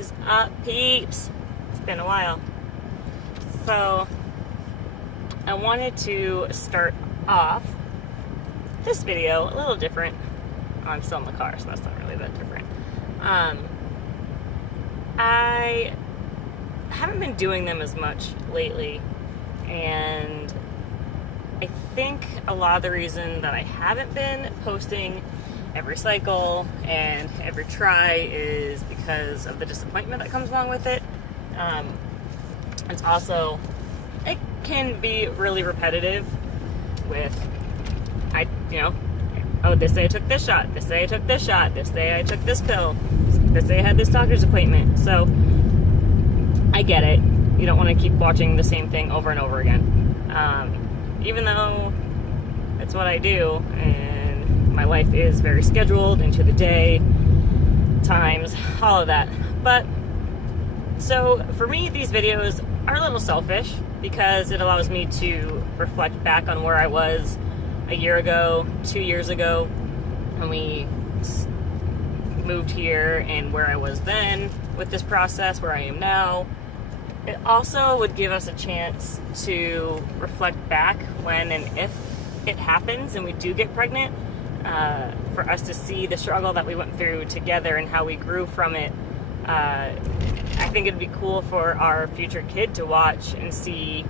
is up, peeps? It's been a while. So, I wanted to start off this video a little different. I'm still in the car, so that's not really that different. I haven't been doing them as much lately, and I think a lot of the reason that I haven't been posting every cycle and every try is because of the disappointment that comes along with it. It's also, it can be really repetitive with, oh, this day I took this shot, this day I took this shot, this day I took this pill, this day I had this doctor's appointment. So I get it. You don't want to keep watching the same thing over and over again. Even though it's what I do and my life is very scheduled into the day, times, all of that. But so for me, these videos are a little selfish because it allows me to reflect back on where I was a year ago, 2 years ago, when we moved here, and where I was then with this process, where I am now. It also would give us a chance to reflect back when and if it happens and we do get pregnant, for us to see the struggle that we went through together and how we grew from it. I think it'd be cool for our future kid to watch and see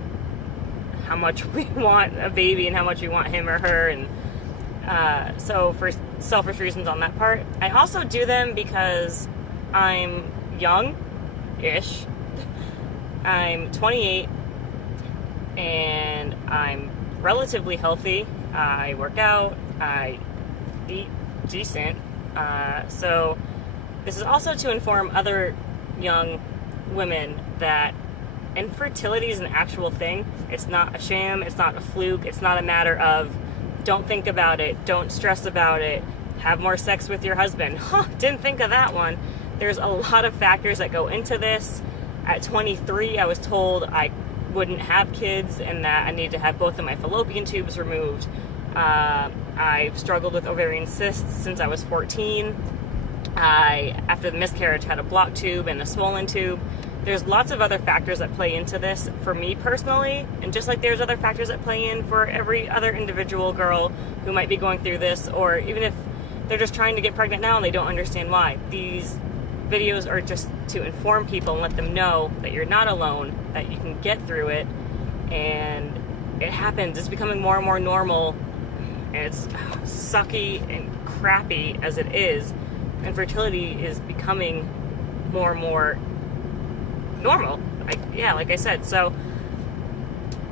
how much we want a baby and how much we want him or her. And so for selfish reasons on that part. I also do them because I'm young-ish. I'm 28 and I'm relatively healthy. I work out, I eat decent. So this is also to inform other young women that infertility is an actual thing. It's not a sham, it's not a fluke, it's not a matter of don't think about it, don't stress about it, have more sex with your husband. Didn't think of that one. There's a lot of factors that go into this. At 23, I was told I wouldn't have kids and that I needed to have both of my fallopian tubes removed. I've struggled with ovarian cysts since I was 14. After the miscarriage, had a blocked tube and a swollen tube. There's lots of other factors that play into this for me personally, and just like there's other factors that play in for every other individual girl who might be going through this, or even if they're just trying to get pregnant now and they don't understand why. These videos are just to inform people and let them know that you're not alone, that you can get through it, and it happens. It's becoming more and more normal, and it's sucky and crappy as it is. Infertility is becoming more and more normal. Like I said. So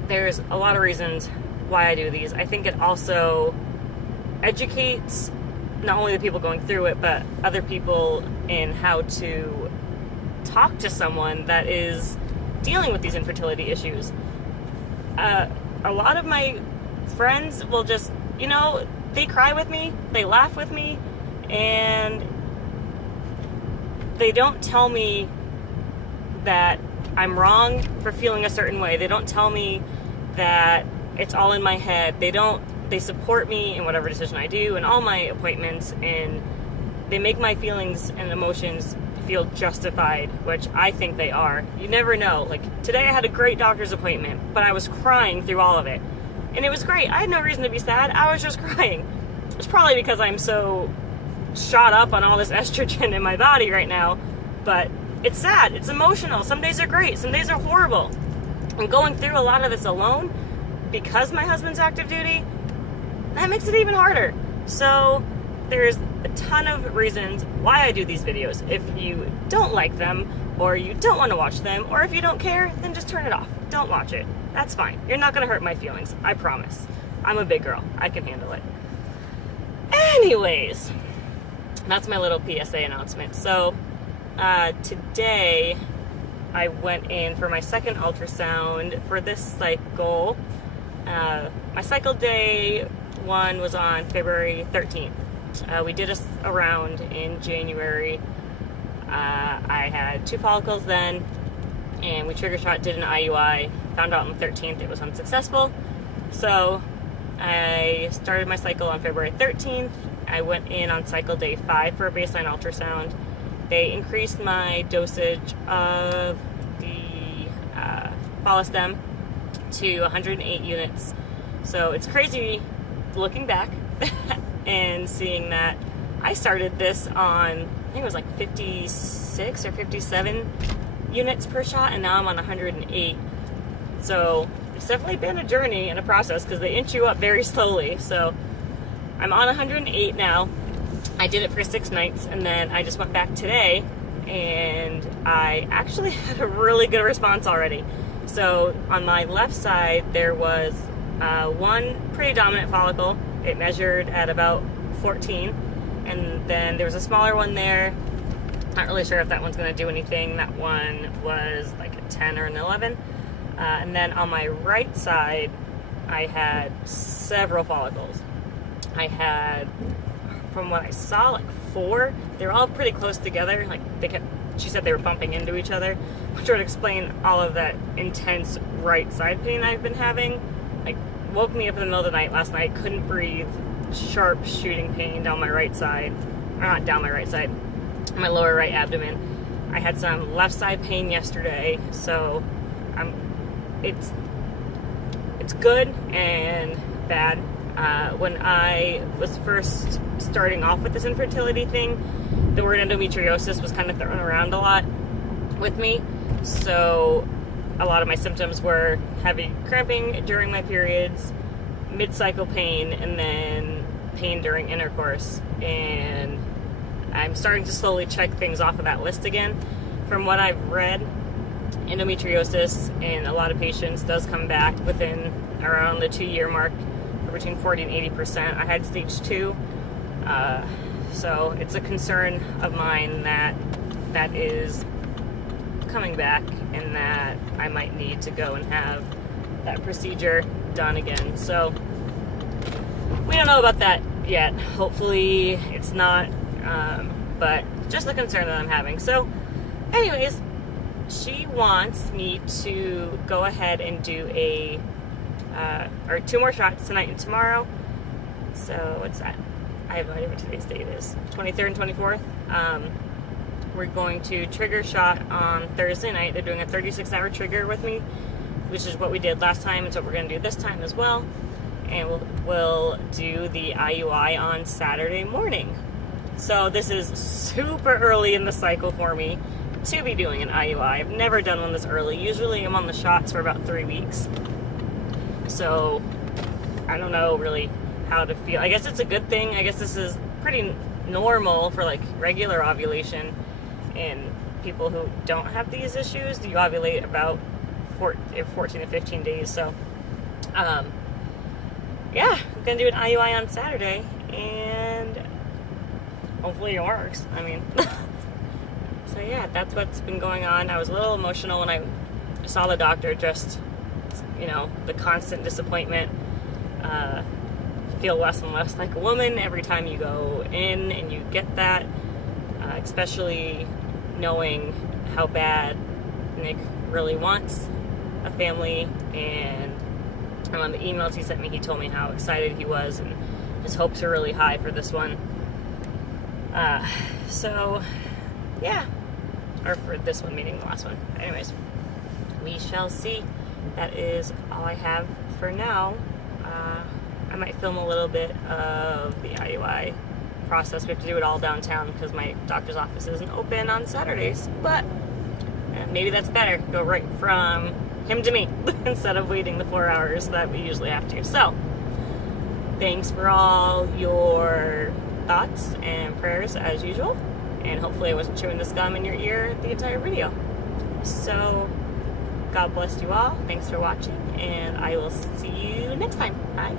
there's a lot of reasons why I do these. I think it also educates not only the people going through it, but other people in how to talk to someone that is dealing with these infertility issues. A lot of my friends will just, they cry with me, they laugh with me, and they don't tell me that I'm wrong for feeling a certain way. They don't tell me that it's all in my head. They support me in whatever decision I do and all my appointments, and they make my feelings and emotions feel justified, which I think they are. You never know. Like today I had a great doctor's appointment, but I was crying through all of it. And it was great. I had no reason to be sad. I was just crying. It's probably because I'm so shot up on all this estrogen in my body right now, but it's sad. It's emotional. Some days are great. Some days are horrible. I'm going through a lot of this alone because my husband's active duty. That makes it even harder. So there's a ton of reasons why I do these videos. If you don't like them, or you don't want to watch them, or if you don't care, then just turn it off. Don't watch it. That's fine. You're not going to hurt my feelings. I promise. I'm a big girl. I can handle it. Anyways, that's my little PSA announcement. So today I went in for my second ultrasound for this cycle. My cycle day one was on February 13th. We did a round in January. I had 2 follicles then, and we trigger shot, did an IUI, found out on the 13th it was unsuccessful. So I started my cycle on February 13th. I went in on cycle day 5 for a baseline ultrasound, they increased my dosage of the Follistim to 108 units. So it's crazy looking back and seeing that I started this on, I think it was like 56 or 57 units per shot, and now I'm on 108. So it's definitely been a journey and a process because they inch you up very slowly. So I'm on 108 now. I did it for 6 nights, and then I just went back today, and I actually had a really good response already. So on my left side, there was one pretty dominant follicle. It measured at about 14, and then there was a smaller one there. Not really sure if that one's going to do anything. That one was like a 10 or an 11. And then on my right side, I had several follicles. I had, from what I saw, like 4. They were all pretty close together. Like she said they were bumping into each other, which would explain all of that intense right side pain I've been having. Like, woke me up in the middle of the night last night, couldn't breathe, sharp shooting pain down my right side, or not down my right side, my lower right abdomen. I had some left side pain yesterday, so it's good and bad. When I was first starting off with this infertility thing, the word endometriosis was kind of thrown around a lot with me. So a lot of my symptoms were heavy cramping during my periods, mid-cycle pain, and then pain during intercourse. And I'm starting to slowly check things off of that list again. From what I've read, endometriosis in a lot of patients does come back within around the 2-year mark for between 40 and 80%. I had stage 2. So it's a concern of mine that is coming back, and that I might need to go and have that procedure done again. So we don't know about that yet. Hopefully it's not, but just the concern that I'm having. So anyways, she wants me to go ahead and do or 2 more shots tonight and tomorrow. So what's that? I have no idea what today's date is. 23rd and 24th. We're going to trigger shot on Thursday night. They're doing a 36-hour trigger with me, which is what we did last time. It's what we're going to do this time as well. And we'll do the IUI on Saturday morning. So this is super early in the cycle for me to be doing an IUI. I've never done one this early. Usually I'm on the shots for about 3 weeks. So I don't know really how to feel. I guess it's a good thing. I guess this is pretty normal for like regular ovulation, and people who don't have these issues, you ovulate about 14 to 15 days. So yeah, I'm gonna do an IUI on Saturday, and hopefully it works. I mean, so yeah, that's what's been going on. I was a little emotional when I saw the doctor, just, you know, the constant disappointment. Feel less and less like a woman every time you go in and you get that, especially knowing how bad Nick really wants a family. And on the emails he sent me, he told me how excited he was and his hopes are really high for this one. So yeah, or for this one meeting the last one. Anyways, we shall see. That is all I have for now. I might film a little bit of the IUI process. We have to do it all downtown because my doctor's office isn't open on Saturdays, but maybe that's better. Go right from him to me instead of waiting the 4 hours that we usually have to. So thanks for all your thoughts and prayers as usual, and hopefully I wasn't chewing this gum in your ear the entire video. So God bless you all. Thanks for watching, and I will see you next time. Bye.